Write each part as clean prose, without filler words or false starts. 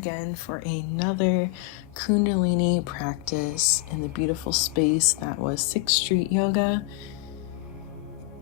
again for another Kundalini practice in the beautiful space that was 6th Street Yoga.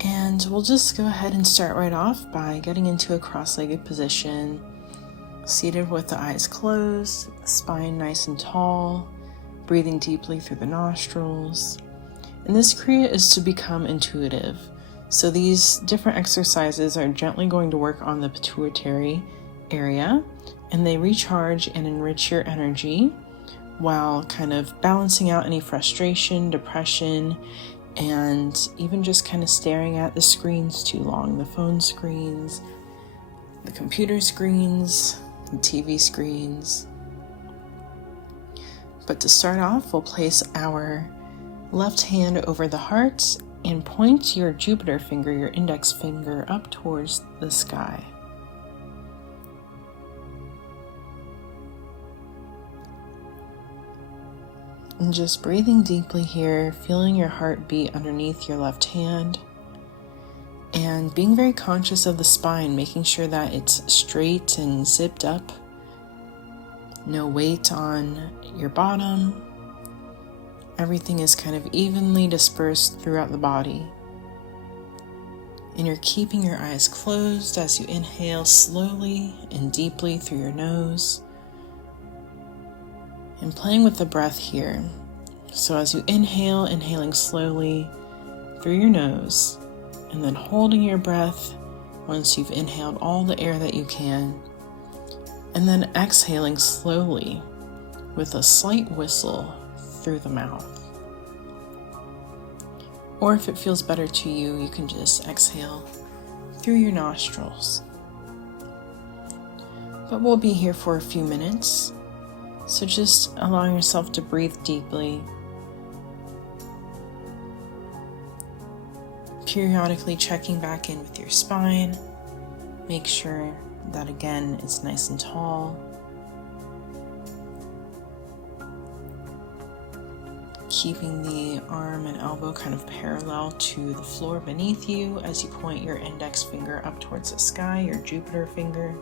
And we'll just go ahead and start right off by getting into a cross-legged position, seated with the eyes closed, spine nice and tall, breathing deeply through the nostrils. And this Kriya is to become intuitive. So these different exercises are gently going to work on the pituitary area, and they recharge and enrich your energy while kind of balancing out any frustration, depression, and even just kind of staring at the screens too long, the phone screens, the computer screens, the TV screens. But to start off, we'll place our left hand over the heart and point your Jupiter finger, your index finger, up towards the sky. And just breathing deeply here, feeling your heart beat underneath your left hand, and being very conscious of the spine, making sure that it's straight and zipped up. No weight on your bottom. Everything is kind of evenly dispersed throughout the body. And you're keeping your eyes closed as you inhale slowly and deeply through your nose. And playing with the breath here. So as you inhale, inhaling slowly through your nose, and then holding your breath once you've inhaled all the air that you can, and then exhaling slowly with a slight whistle through the mouth. Or if it feels better to you, you can just exhale through your nostrils. But we'll be here for a few minutes. So just allowing yourself to breathe deeply, periodically checking back in with your spine. Make sure that again it's nice and tall. Keeping the arm and elbow kind of parallel to the floor beneath you as you point your index finger up towards the sky, your Jupiter finger.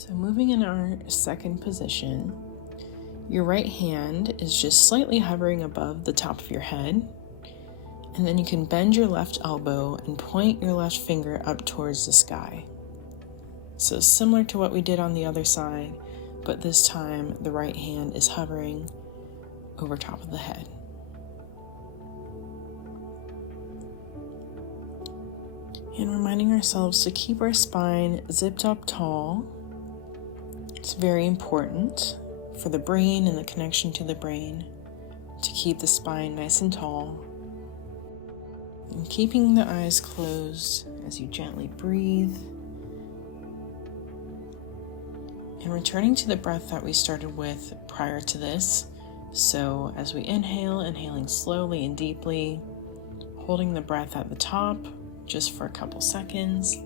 So moving in our second position, your right hand is just slightly hovering above the top of your head, and then you can bend your left elbow and point your left finger up towards the sky. So similar to what we did on the other side, but this time the right hand is hovering over top of the head. And reminding ourselves to keep our spine zipped up tall. It's very important for the brain and the connection to the brain to keep the spine nice and tall. And keeping the eyes closed as you gently breathe. And returning to the breath that we started with prior to this. So as we inhale, inhaling slowly and deeply, holding the breath at the top just for a couple seconds,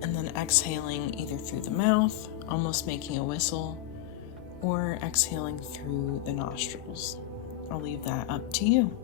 and then exhaling either through the mouth, almost making a whistle, or exhaling through the nostrils. I'll leave that up to you.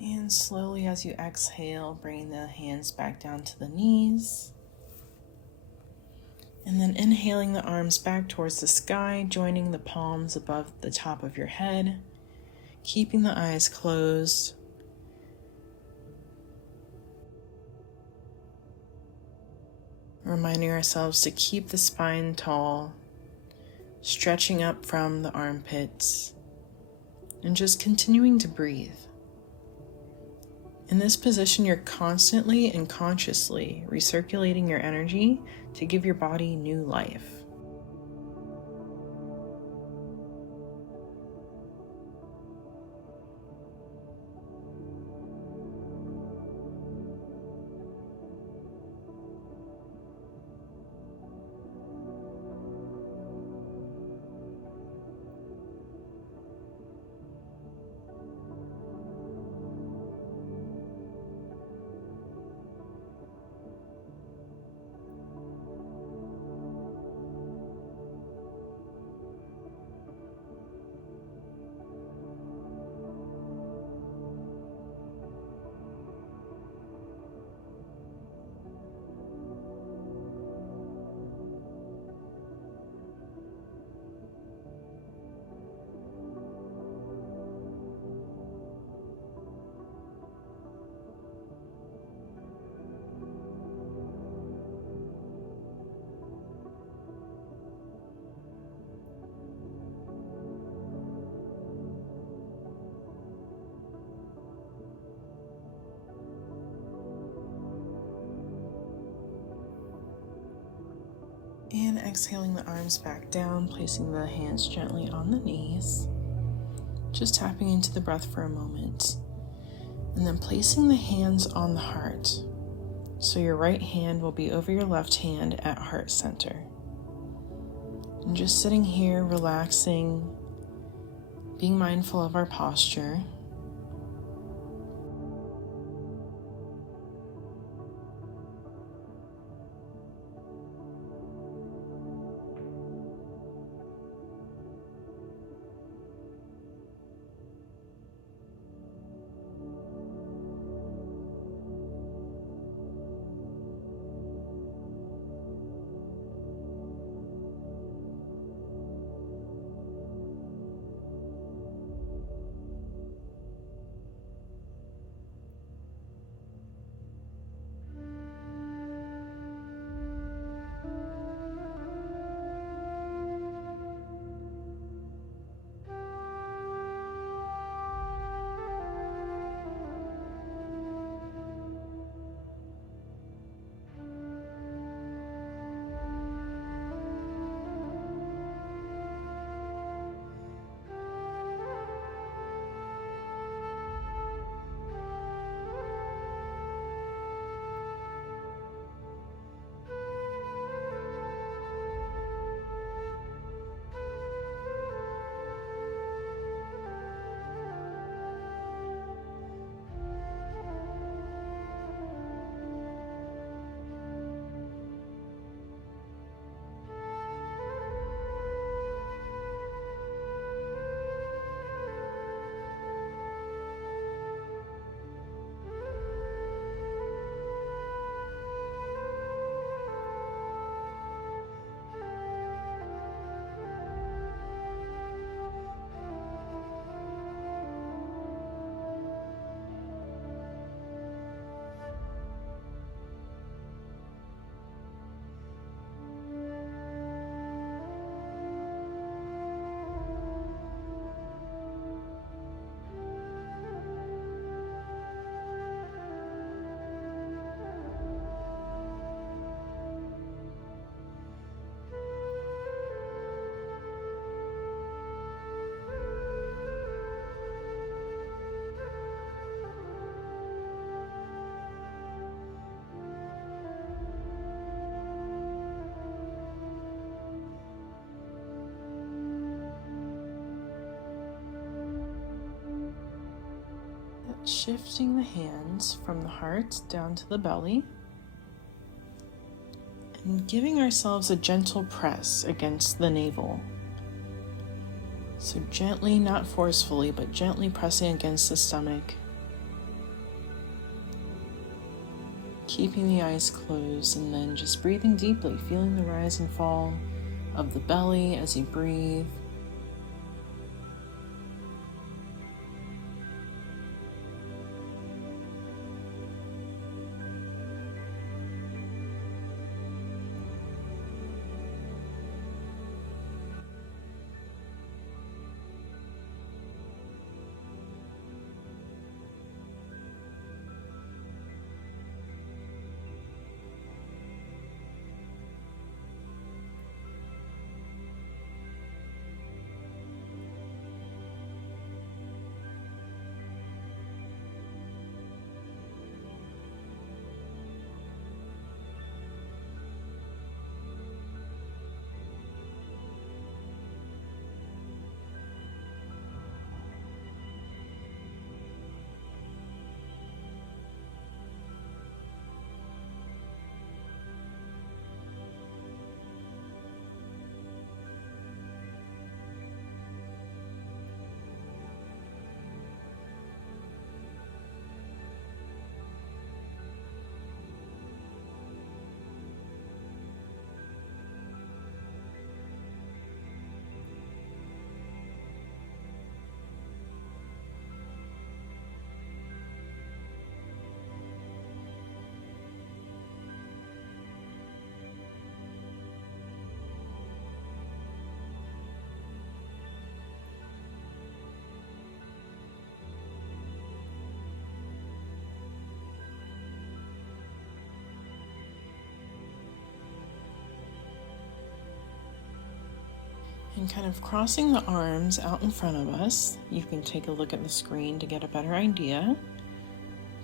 And slowly as you exhale, bring the hands back down to the knees. And then inhaling the arms back towards the sky, joining the palms above the top of your head, keeping the eyes closed. Reminding ourselves to keep the spine tall, stretching up from the armpits, and just continuing to breathe. In this position, you're constantly and consciously recirculating your energy to give your body new life. And exhaling the arms back down, placing the hands gently on the knees. Just tapping into the breath for a moment. And then placing the hands on the heart. So your right hand will be over your left hand at heart center. And just sitting here, relaxing, being mindful of our posture. Shifting the hands from the heart down to the belly and giving ourselves a gentle press against the navel. So gently, not forcefully, but gently pressing against the stomach. Keeping the eyes closed and then just breathing deeply, feeling the rise and fall of the belly as you breathe. And kind of crossing the arms out in front of us, you can take a look at the screen to get a better idea.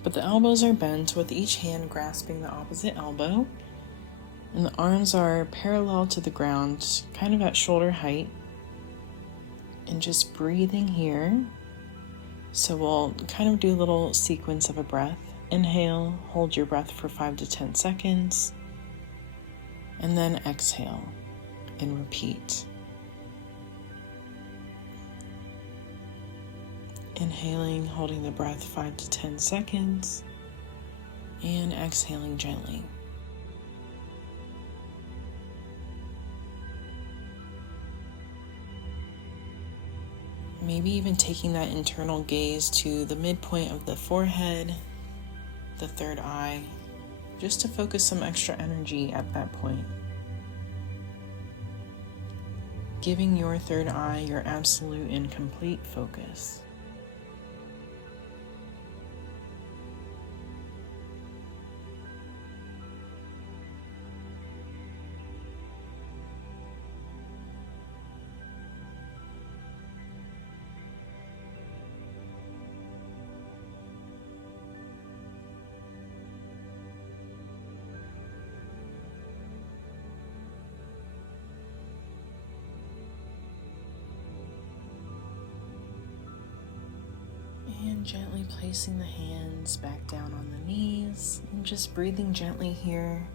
But the elbows are bent with each hand grasping the opposite elbow. And the arms are parallel to the ground, kind of at shoulder height. And just breathing here. So we'll kind of do a little sequence of a breath. Inhale, hold your breath for 5 to 10 seconds. And then exhale and repeat. Inhaling, holding the breath 5 to 10 seconds, and exhaling gently. Maybe even taking that internal gaze to the midpoint of the forehead, the third eye, just to focus some extra energy at that point. Giving your third eye your absolute and complete focus. And gently placing the hands back down on the knees and just breathing gently here.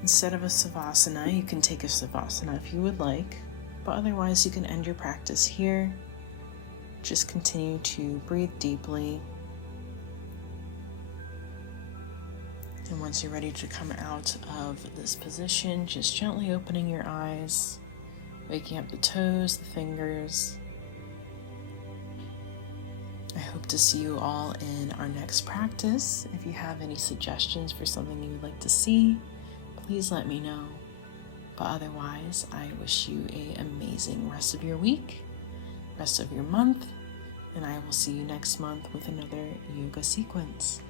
Instead of a savasana, you can take a savasana if you would like, but otherwise you can end your practice here. Just continue to breathe deeply. And once you're ready to come out of this position, just gently opening your eyes, waking up the toes, the fingers. I hope to see you all in our next practice. If you have any suggestions for something you would like to see, please let me know. But otherwise, I wish you an amazing rest of your week, rest of your month, and I will see you next month with another yoga sequence.